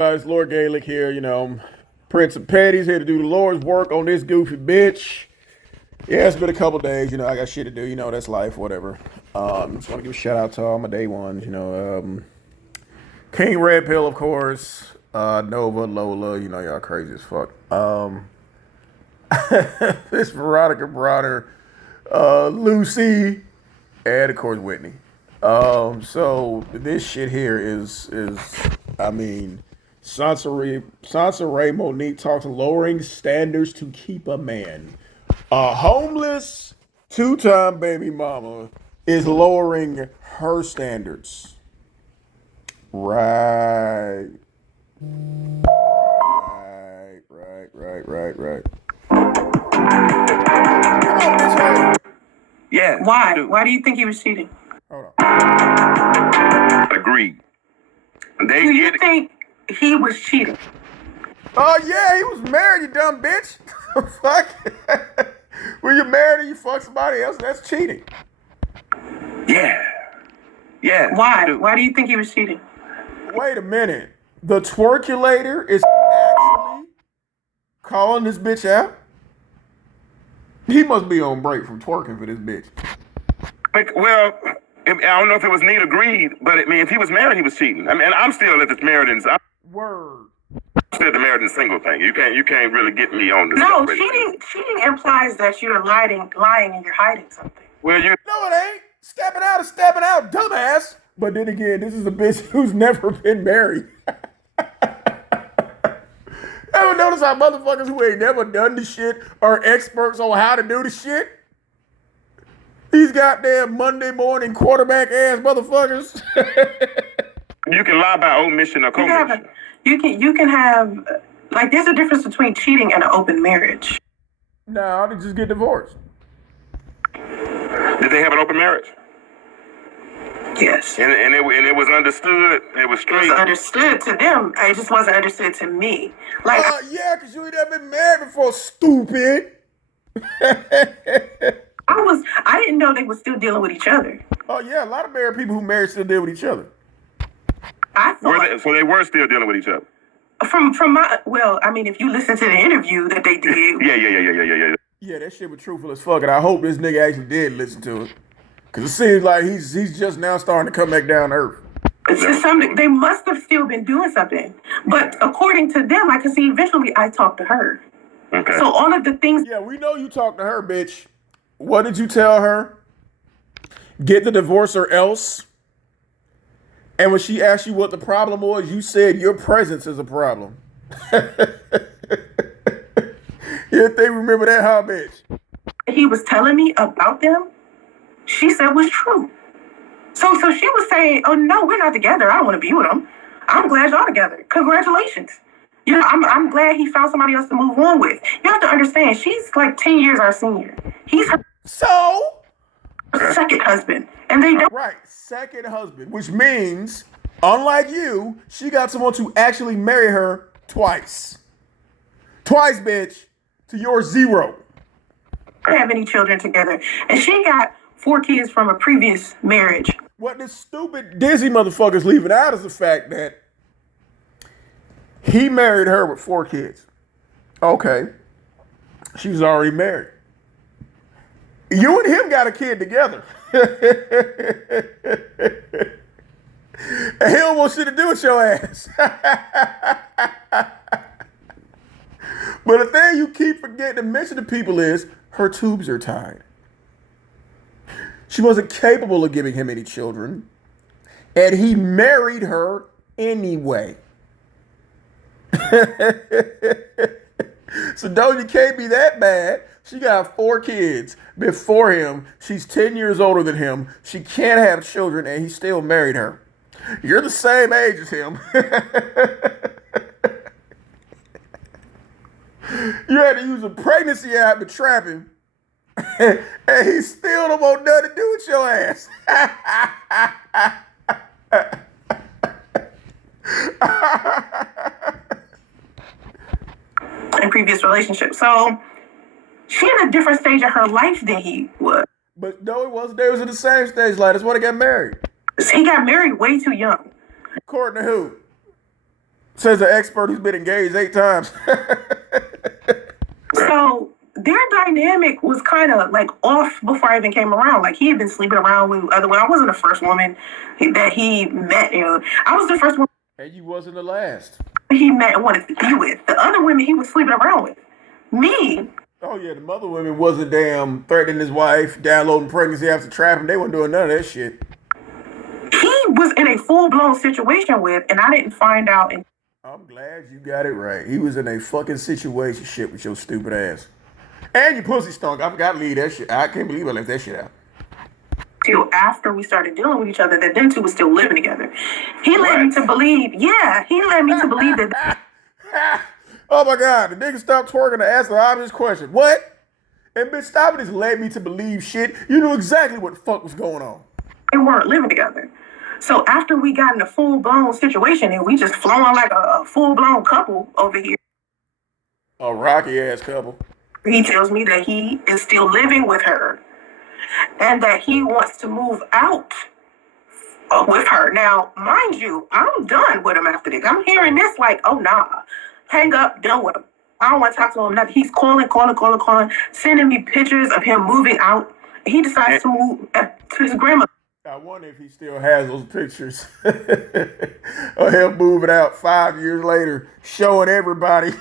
Guys, Lord Gaelic here, Prince of Petty's here to do the Lord's work on this goofy bitch. Yeah, it's been a couple days, I got shit to do, that's life, whatever. Just want to give a shout out to all my day ones, King Red Pill, of course, Nova, Lola, y'all crazy as fuck. This Veronica Bronner, Lucy, and of course Whitney. So this shit here is I mean, Soncerae Monique talks lowering standards to keep a man. A homeless two-time baby mama is lowering her standards. Right. Right. Come on, bitch. Yeah. Why? Why do you think he was cheating? Hold on. Agreed. Do you think he was cheating? Oh yeah, he was married, you dumb bitch. Fuck. When you're married and you fuck somebody else, that's cheating. Yeah. Why? Why do you think he was cheating? Wait a minute. The twerkulator is actually calling this bitch out? He must be on break from twerking for this bitch. Well, I don't know if it was Nate agreed, but if he was married, he was cheating. I'm still at this married and Word. still at the married and single thing. You can't really get me on this. No, cheating implies that you're lying and you're hiding something. Well, No, it ain't. Stepping out is stepping out, dumbass. But then again, this is a bitch who's never been married. Ever notice how motherfuckers who ain't never done the shit are experts on how to do the shit? These goddamn Monday morning quarterback ass motherfuckers. you can lie by omission or commission. You can have like there's a difference between cheating and an open marriage. No, they just get divorced. Did they have an open marriage? Yes. And it was understood. It was straight. It was understood to them. It just wasn't understood to me. Like, yeah, because you ain't never been married before, stupid. I didn't know they were still dealing with each other. Oh yeah, a lot of married people who married still deal with each other. I thought So they were still dealing with each other. from my if you listen to the interview that they did. Yeah. Yeah, that shit was truthful as fuck, and I hope this nigga actually did listen to it. Because it seems like he's just now starting to come back down to earth. They must have still been doing something. But according to them, I could see eventually I talked to her. Okay. So all of the things... Yeah, we know you talked to her, bitch. What did you tell her? Get the divorce or else? And when she asked you what the problem was, you said your presence is a problem. You think remember that, huh, bitch? He was telling me about them, she said was true. So she was saying, oh, no, we're not together. I don't want to be with him. I'm glad y'all together. Congratulations. I'm glad he found somebody else to move on with. You have to understand, she's like 10 years our senior. He's her second husband. And they don't. Right, second husband, which means, unlike you, she got someone to actually marry her twice. Twice, bitch, to your zero. Have any children together. And she got 4 kids from a previous marriage. What this stupid Disney motherfucker's leaving out is the fact that he married her with 4 kids. Okay. She was already married. You and him got a kid together. And he don't want shit to do with your ass. But the thing you keep forgetting to mention to people is her tubes are tied. She wasn't capable of giving him any children. And he married her anyway. So though you can't be that bad, she got 4 kids before him. She's 10 years older than him. She can't have children and he still married her. You're the same age as him. You had to use a pregnancy app to trap him. And he still don't want nothing to do with your ass. In previous relationships. So she in a different stage of her life than he was. But no, it wasn't. They was in the same stage. Like, that's why they got married. He got married way too young. According to who? Says an expert who's been engaged 8 times. So their dynamic was kind of like off before I even came around. Like he had been sleeping around with other women. I wasn't the first woman that he met. I was the first woman. And you wasn't the last. He met and wanted to be with. The other women he was sleeping around with. Me. Oh yeah, the mother women wasn't damn threatening his wife, downloading pregnancy after trapping. They weren't doing none of that shit. He was in a full-blown situation with, and I didn't find out. I'm glad you got it right. He was in a fucking situation shit with your stupid ass. And your pussy stunk. I forgot to leave that shit. I can't believe I left that shit out. Till after we started dealing with each other, that them two was still living together. He led me to believe, that. Oh my God, the nigga stopped twerking to ask the obvious question. What? And bitch, stop it, just led me to believe shit. You knew exactly what the fuck was going on. They weren't living together. So after we got in a full-blown situation and we just flowing like a full-blown couple over here. A rocky ass couple. He tells me that he is still living with her and that he wants to move out with her. Now, mind you, I'm done with him after this. I'm hearing this like, oh, nah. Hang up, done with him. I don't want to talk to him nothing. He's calling, sending me pictures of him moving out. He decides to move to his grandma. I wonder if he still has those pictures of him moving out 5 years later, showing everybody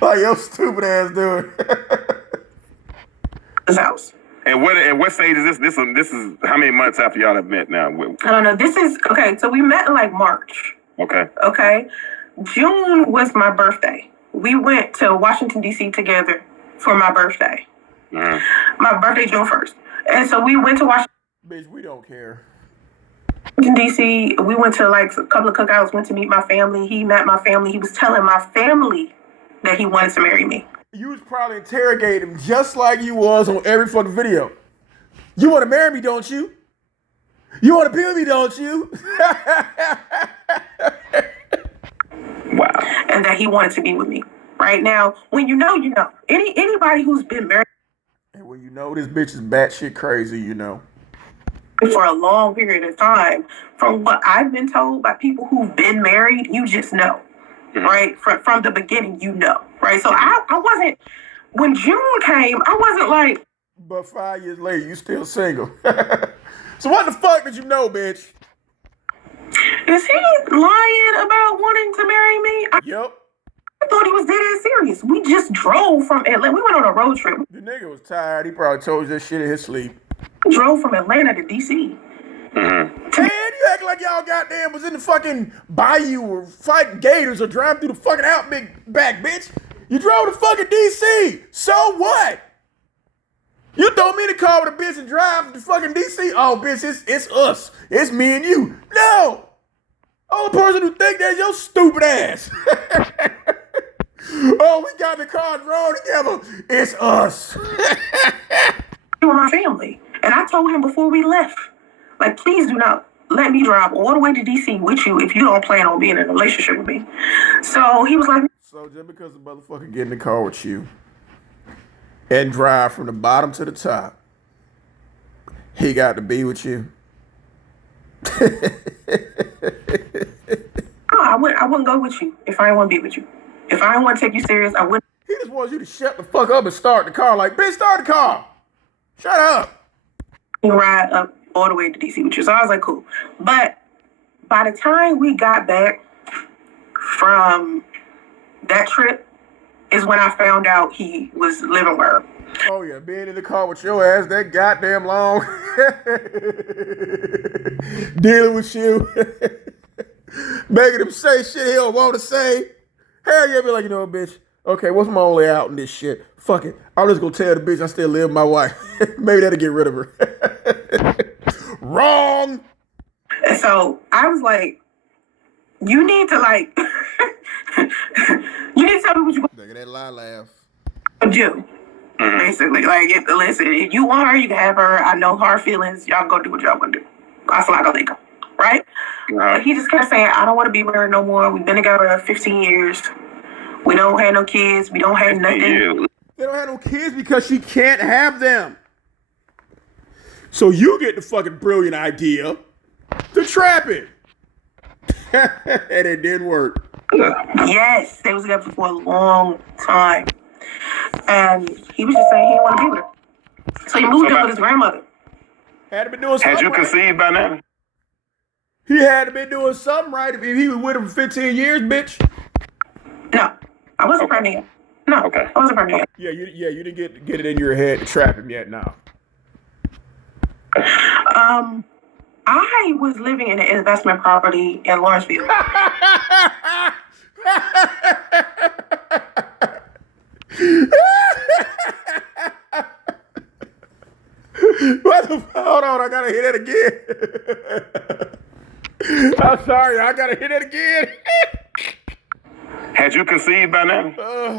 like your stupid ass doing. His house. And what stage is this? This is how many months after y'all have met now? I don't know. This is okay. So we met in like March. Okay. June was my birthday. We went to Washington, D.C. together for my birthday. Mm-hmm. My birthday, June 1st. And so we went to Washington. Bitch, we don't care. D.C. We went to like a couple of cookouts, went to meet my family. He met my family. He was telling my family that he wanted to marry me. You was probably interrogating him just like you was on every fucking video. You want to marry me, don't you? You want to be with me, don't you? Wow. And that he wanted to be with me. Right now, when you know, you know. Anybody who's been married. And when you know this bitch is batshit crazy, you know. For a long period of time, from what I've been told by people who've been married, you just know. Mm-hmm. Right? From the beginning, you know. Right? So I wasn't, when June came, I wasn't like. But 5 years later, you still single. So what the fuck did you know, bitch? Is he lying about wanting to marry me? Yep. I thought he was dead ass serious. We just drove from Atlanta. We went on a road trip. The nigga was tired. He probably told you that shit in his sleep. We drove from Atlanta to D.C. Mm-hmm. Man, you act like y'all goddamn was in the fucking bayou or fighting gators or driving through the fucking outback, bitch. You drove to fucking D.C. So what? You told me to call with a bitch and drive to fucking D.C. Oh, bitch, it's us. It's me and you. No. Only person who think that's your stupid ass. Oh, we got in the car and drove together. It's us. You were my family. And I told him before we left, like, please do not let me drive all the way to D.C. with you if you don't plan on being in a relationship with me. So he was like. So just because the motherfucker get in the car with you and drive from the bottom to the top, he got to be with you. No, I wouldn't go with you if I didn't want to be with you. If I didn't want to take you serious, I wouldn't. He just wants you to shut the fuck up and start the car. Like, bitch, start the car. Shut up. Ride up all the way to D.C. with you. So I was like, cool. But by the time we got back from that trip is when I found out he was living with her. Oh, yeah, being in the car with your ass that goddamn long. Dealing with you. Making him say shit he don't want to say. Hell yeah, be like, you know what, bitch? Okay, what's my only out in this shit? Fuck it. I'm just gonna tell the bitch I still live with my wife. Maybe that'll get rid of her. Wrong! And so I was like, you need to like, you need to tell me what you Look at that lie laugh. do. Basically, like, listen, if you want her, you can have her. I know her feelings. Y'all go do what y'all gonna do. That's like a legal, right? And he just kept saying, I don't want to be with her no more. We've been together 15 years. We don't have no kids. We don't have nothing. They don't have no kids because she can't have them. So you get the fucking brilliant idea to trap it. And it didn't work. Yes, they was together for a long time. And he was just saying he didn't want to be with her. So he moved in with his grandmother. Had to been doing something Had you right. conceived by now? He had to been doing something right if he was with him for 15 years, bitch. No, I wasn't pregnant yet. No, Okay. I wasn't pregnant Yeah, you didn't get it in your head to trap him yet. No. yet. I was living in an investment property in Lawrenceville. Hold on, I gotta hear that again. I'm sorry, I gotta hear that again. Had you conceived by now?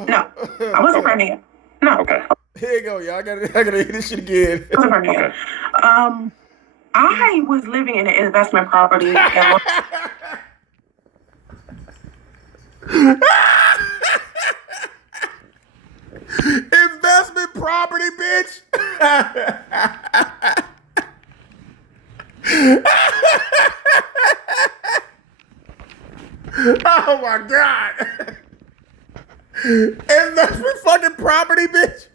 No, I wasn't pregnant yet. No. Okay. Here you go, y'all. I gotta hear this shit again. I wasn't pregnant yet. I was living in an investment property in Investment property, bitch. Oh my God. Investment fucking property, bitch.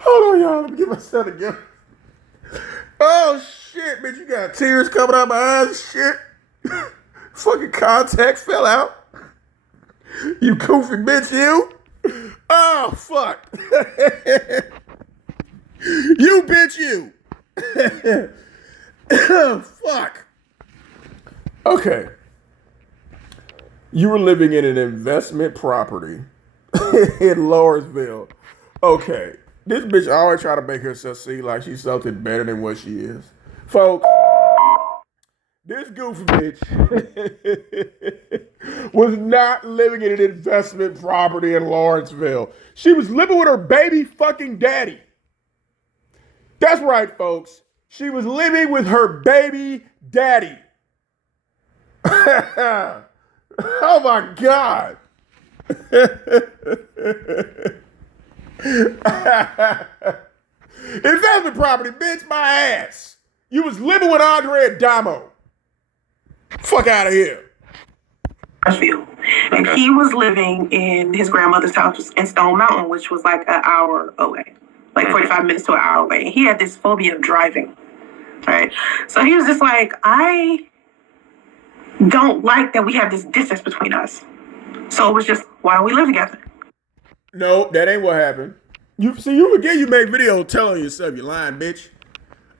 Hold on, y'all. Let me get myself together. Oh shit, bitch. You got tears coming out my eyes and shit. Fucking contacts fell out. You goofy bitch, you. Oh, fuck. You bitch, you. Fuck. Okay. You were living in an investment property in Lawrenceville. Okay. This bitch always try to make herself seem like she's something better than what she is. Folks, this goofy bitch was not living in an investment property in Lawrenceville. She was living with her baby fucking daddy. That's right, folks. She was living with her baby daddy. Oh my God. Investment property, bitch, my ass. You was living with Andre Adamo. Fuck out of here. And he was living in his grandmother's house in Stone Mountain, which was like an hour away, like 45 minutes to an hour away. And he had this phobia of driving, right? So he was just like, I don't like that we have this distance between us. So it was just, why don't we live together? No, that ain't what happened. You forget you make videos telling yourself you're lying, bitch.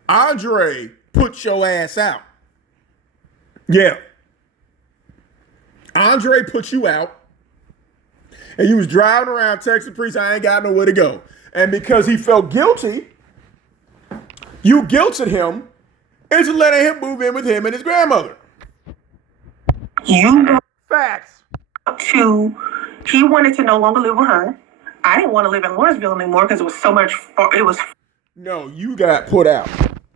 Andre put your ass out. Yeah. Andre put you out. And you was driving around texting Priest, I ain't got nowhere to go. And because he felt guilty, you guilted him into letting him move in with him and his grandmother. You Facts. he wanted to no longer live with her. I didn't want to live in Lawrenceville anymore because it was so much, No, you got put out.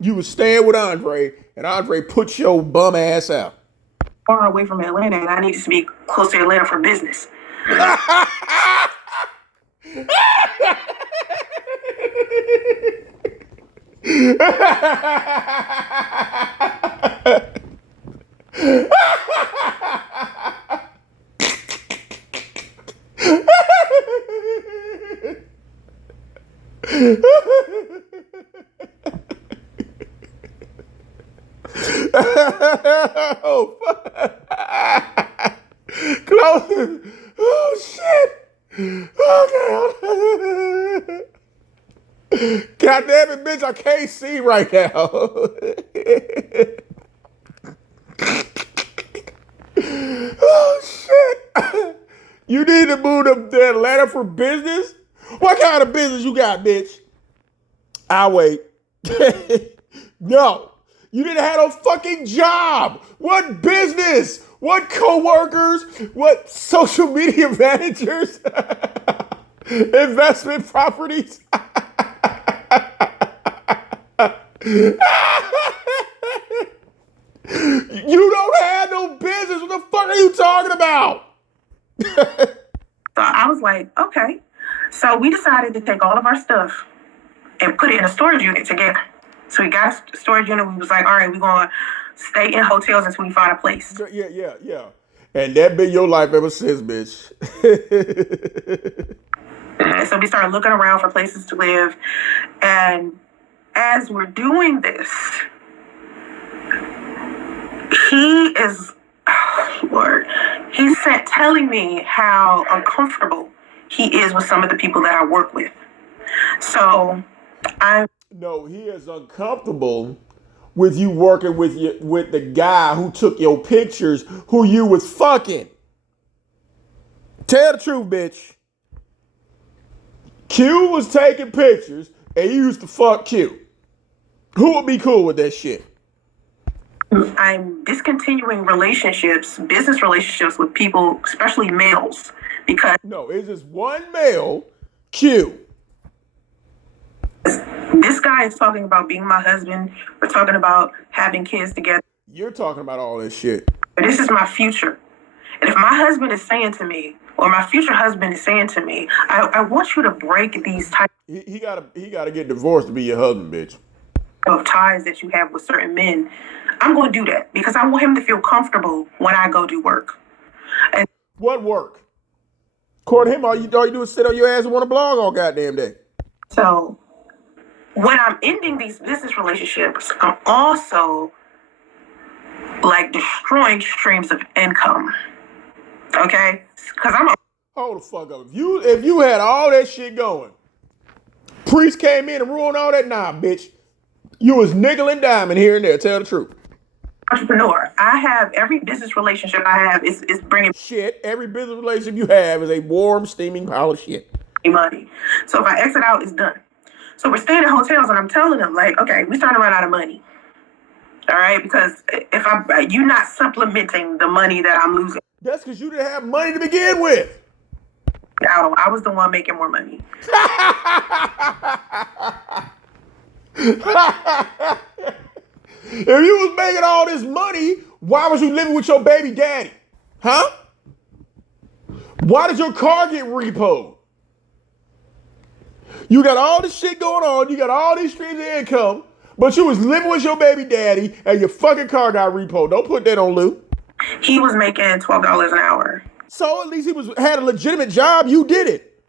You was staying with Andre, and Andre put your bum ass out. far away from Atlanta, and I needed to be close to Atlanta for business. Oh, fuck. Close. Oh, shit. Okay. God damn it, bitch, I can't see right now. Oh, shit. You need to move to Atlanta for business? What kind of business you got, bitch? I'll wait. No. You didn't have no fucking job. What business? What coworkers? What social media managers? Investment properties? You don't have no business. What the fuck are you talking about? So I was like, okay. So we decided to take all of our stuff and put it in a storage unit together. So we got a storage unit. We was like, all right, we're going to stay in hotels until we find a place. Yeah. And that been your life ever since, bitch. And so we started looking around for places to live. And as we're doing this, he is, oh, Lord, he's telling me how uncomfortable he is with some of the people that I work with. So No, he is uncomfortable with you working with the guy who took your pictures, who you was fucking. Tell the truth, bitch. Q was taking pictures and you used to fuck Q. Who would be cool with that shit? I'm discontinuing relationships, business relationships with people, especially males, because no, it's just one male, Q. This guy is talking about being my husband. We're talking about having kids together. You're talking about all this shit. This is my future. And if my husband is saying to me, or my future husband is saying to me, I want you to break these types he gotta get divorced to be your husband, bitch. Of ties that you have with certain men, I'm going to do that because I want him to feel comfortable when I go do work. And what work? According to him, all you do is sit on your ass and want to blog all goddamn day. So when I'm ending these business relationships, I'm also like destroying streams of income. Okay? Because hold the fuck up. If you had all that shit going, priest came in and ruined all that, nah, bitch. You was nickel and diming here and there. Tell the truth. Entrepreneur. I have every business relationship I have is bringing shit. Every business relationship you have is a warm, steaming pile of shit. Money. So if I exit out, it's done. So we're staying in hotels, and I'm telling them like, okay, we're starting to run out of money. All right, because if you're not supplementing the money that I'm losing. That's because you didn't have money to begin with. I was the one making more money. If you was making all this money, why was you living with your baby daddy? Huh? Why did your car get repoed? You got all this shit going on. You got all these streams of income, but you was living with your baby daddy and your fucking car got repoed. Don't put that on Lou. He was making $12 an hour. So at least he had a legitimate job. You did it.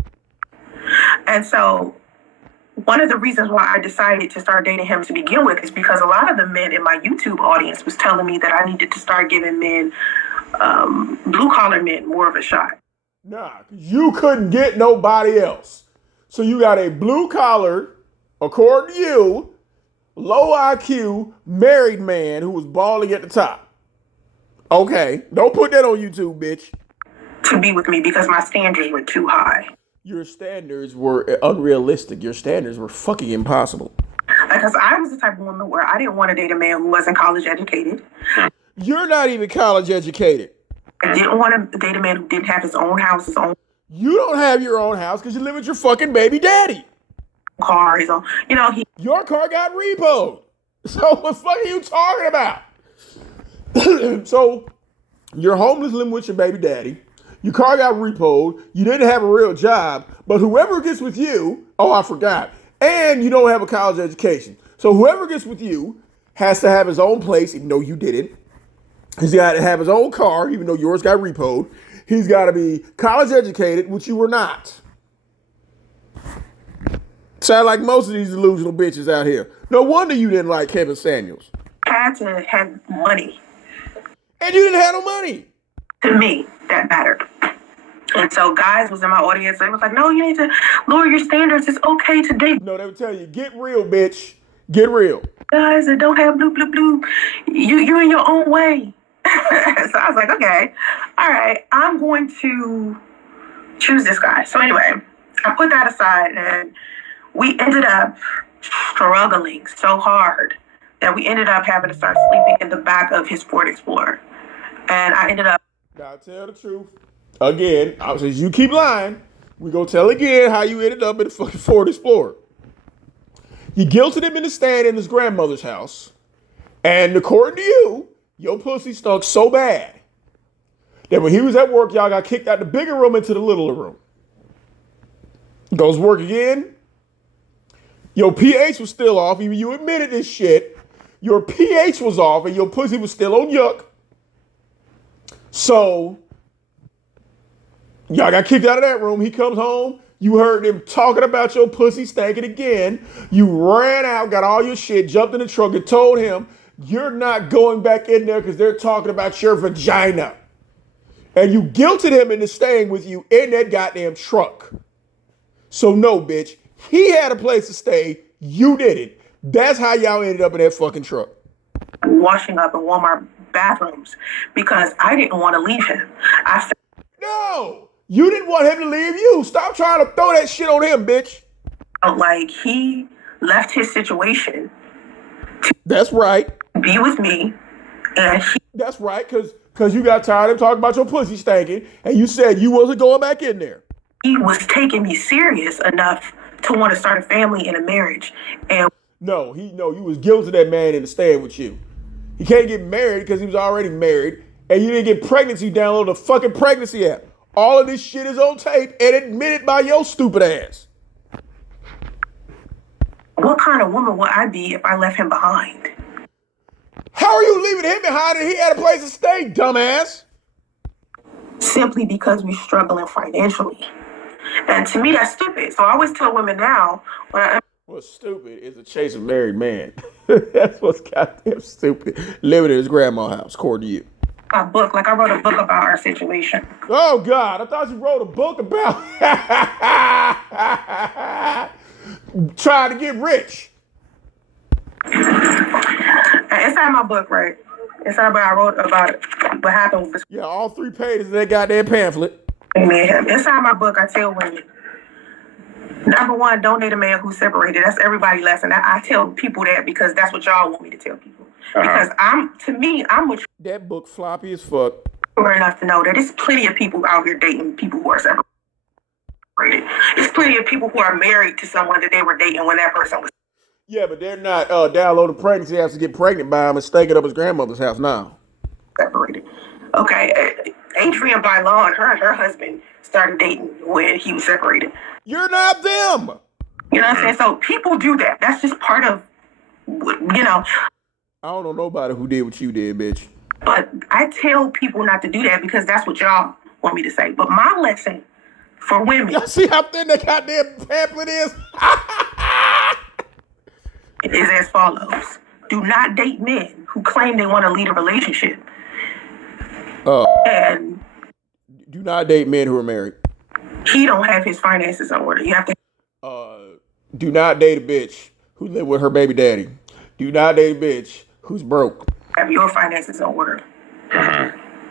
And so one of the reasons why I decided to start dating him to begin with is because a lot of the men in my YouTube audience was telling me that I needed to start giving men, blue-collar men, more of a shot. Nah, you couldn't get nobody else. So you got a blue-collar, according to you, low IQ, married man who was balling at the top. Okay, don't put that on YouTube, bitch. To be with me because my standards were too high. Your standards were unrealistic. Your standards were fucking impossible. Because I was the type of woman where I didn't want to date a man who wasn't college educated. You're not even college educated. I didn't want to date a man who didn't have his own house, his own. You don't have your own house because you live with your fucking baby daddy. Car, his own. Your car got repoed. So what the fuck are you talking about? So you're homeless living with your baby daddy. Your car got repoed. You didn't have a real job. But whoever gets with you, oh, I forgot. And you don't have a college education. So whoever gets with you has to have his own place, even though you didn't. He's got to have his own car, even though yours got repoed. He's got to be college educated, which you were not. Sound like most of these delusional bitches out here. No wonder you didn't like Kevin Samuels. I had to have money. And you didn't have no money. To me, that mattered. And so guys was in my audience. They was like, no, you need to lower your standards. It's okay to date. No, they would tell you, get real, bitch. Get real. Guys that don't have blue, you're in your own way. So I was like, okay, all right, I'm going to choose this guy. So anyway, I put that aside and we ended up struggling so hard that we ended up having to start sleeping in the back of his Ford Explorer. And I ended up. Now tell the truth. Again, since you keep lying, we gonna tell again how you ended up in the fucking Ford Explorer. You guilted him in the stand in his grandmother's house. And according to you, your pussy stunk so bad that when he was at work, y'all got kicked out the bigger room into the littler room. Goes work again. Your pH was still off. Even you admitted this shit. Your pH was off and your pussy was still on yuck. So y'all got kicked out of that room. He comes home. You heard him talking about your pussy stanking again. You ran out, got all your shit, jumped in the truck, and told him you're not going back in there because they're talking about your vagina. And you guilted him into staying with you in that goddamn truck. So no, bitch. He had a place to stay. You didn't. That's how y'all ended up in that fucking truck. Washing up in Walmart bathrooms because I didn't want to leave him. No, you didn't want him to leave you. Stop trying to throw that shit on him, bitch. Felt like he left his situation. That's right. To be with me, and that's right, because you got tired of talking about your pussy stanking, and you said you wasn't going back in there. He was taking me serious enough to want to start a family and a marriage. And you was guilty that man into staying with you. He can't get married because he was already married, and you didn't get pregnant so you downloaded the fucking pregnancy app. All of this shit is on tape and admitted by your stupid ass. What kind of woman would I be if I left him behind? How are you leaving him behind and he had a place to stay, dumbass? Simply because we're struggling financially. And to me, that's stupid. So I always tell women now, what's stupid is a chase a married man. That's what's goddamn stupid. Living in his grandma's house, according to you. I wrote a book about our situation. Oh, God. I thought you wrote a book about trying to get rich. Inside my book, right? Inside I wrote about it. What happened with this. Yeah, all 3 pages of that goddamn pamphlet. Me and him. Inside my book, I tell women, number one, don't date a man who's separated. That's everybody's lesson. I tell people that because that's what y'all want me to tell people. Because I'm mature that book floppy as fuck. Enough to know that there's plenty of people out here dating people who are separated. There's plenty of people who are married to someone that they were dating when that person was. Yeah, but they're not downloading pregnancy apps to get pregnant by him and staking up his grandmother's house now. Separated. Okay, Adrienne Bailon, her and her husband started dating when he was separated. You're not them. You know what I'm saying? So people do that. That's just part of, I don't know nobody who did what you did, bitch. But I tell people not to do that because that's what y'all want me to say. But my lesson for women. Y'all see how thin that goddamn pamphlet is? Is as follows. Do not date men who claim they want to lead a relationship. And do not date men who are married. He don't have his finances in order. You have to. Do not date a bitch who live with her baby daddy. Do not date a bitch who's broke. Have your finances in order.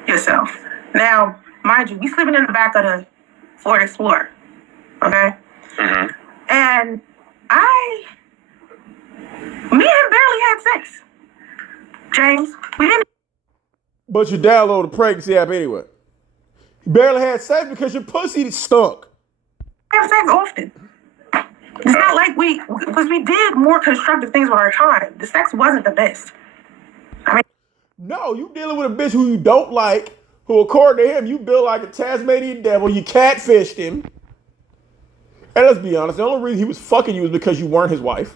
Yourself. Now, mind you, we sleeping in the back of the Ford Explorer. Okay? And me and him barely had sex. James, we didn't. But you downloaded the pregnancy app anyway. You barely had sex because your pussy stunk. We have sex often. It's not like because we did more constructive things with our time. The sex wasn't the best. No, you dealing with a bitch who you don't like, who according to him, you built like a Tasmanian devil, you catfished him. And let's be honest, the only reason he was fucking you was because you weren't his wife.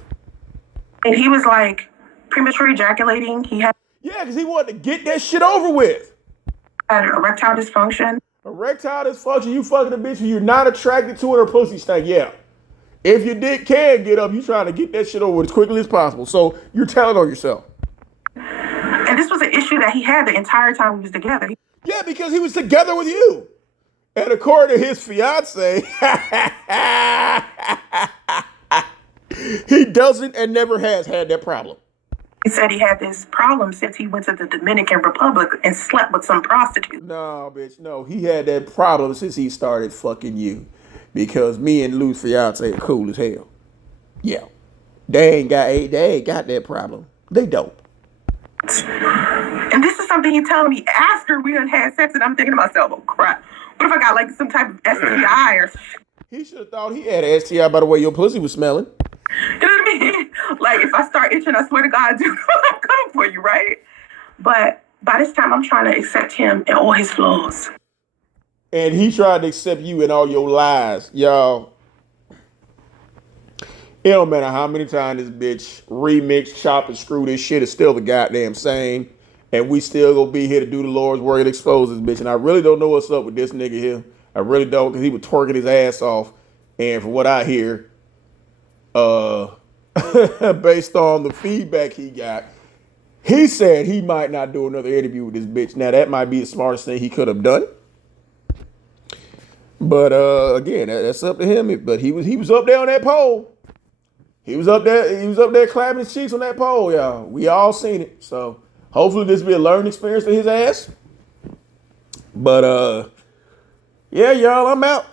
And he was like premature ejaculating. Yeah, because he wanted to get that shit over with. Had erectile dysfunction. Erectile dysfunction, you fucking a bitch who you're not attracted to and her pussy stank, yeah. If your dick can get up, you trying to get that shit over with as quickly as possible. So you're telling on yourself. And this was an issue that he had the entire time we was together. Yeah, because he was together with you. And according to his fiance, he doesn't and never has had that problem. He said he had this problem since he went to the Dominican Republic and slept with some prostitute. No, bitch, no. He had that problem since he started fucking you. Because me and Lou's fiance are cool as hell. Yeah. They ain't got that problem. They don't. And this is something he's telling me after we done had sex, and I'm thinking to myself, oh crap. What if I got like some type of STI or something? He should have thought he had an STI by the way your pussy was smelling. You know what I mean? Like, if I start itching, I swear to God, dude, I'm coming for you, right? But by this time, I'm trying to accept him and all his flaws. And he tried to accept you and all your lies. Y'all, It don't matter how many times this bitch remix, chop, and screw this shit is still the goddamn same. And we still gonna be here to do the Lord's work and expose this bitch. And I really don't know what's up with this nigga here. I really don't, because he was twerking his ass off. And from what I hear, based on the feedback he got, he said he might not do another interview with this bitch. Now that might be the smartest thing he could have done. But again, that's up to him. But he was up there on that pole. He was up there clapping his cheeks on that pole, y'all. We all seen it. So hopefully this will be a learning experience for his ass. But yeah, y'all, I'm out.